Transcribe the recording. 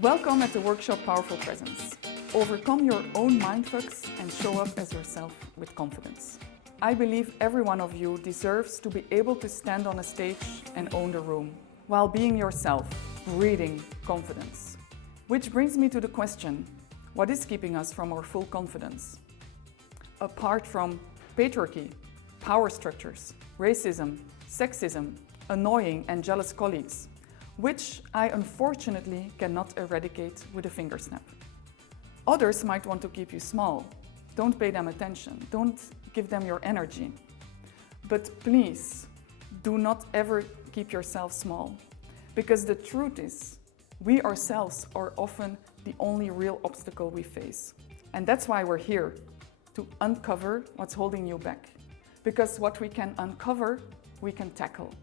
Welcome at the workshop Powerful Presence. Overcome your own mindfucks and show up as yourself with confidence. I believe every one of you deserves to be able to stand on a stage and own the room, while being yourself, breathing confidence. Which brings me to the question, what is keeping us from our full confidence? Apart from patriarchy, power structures, racism, sexism, annoying and jealous colleagues, which I unfortunately cannot eradicate with a finger snap. Others might want to keep you small. Don't pay them attention. Don't give them your energy. But please, do not ever keep yourself small. Because the truth is, we ourselves are often the only real obstacle we face. And that's why we're here, to uncover what's holding you back. Because what we can uncover, we can tackle.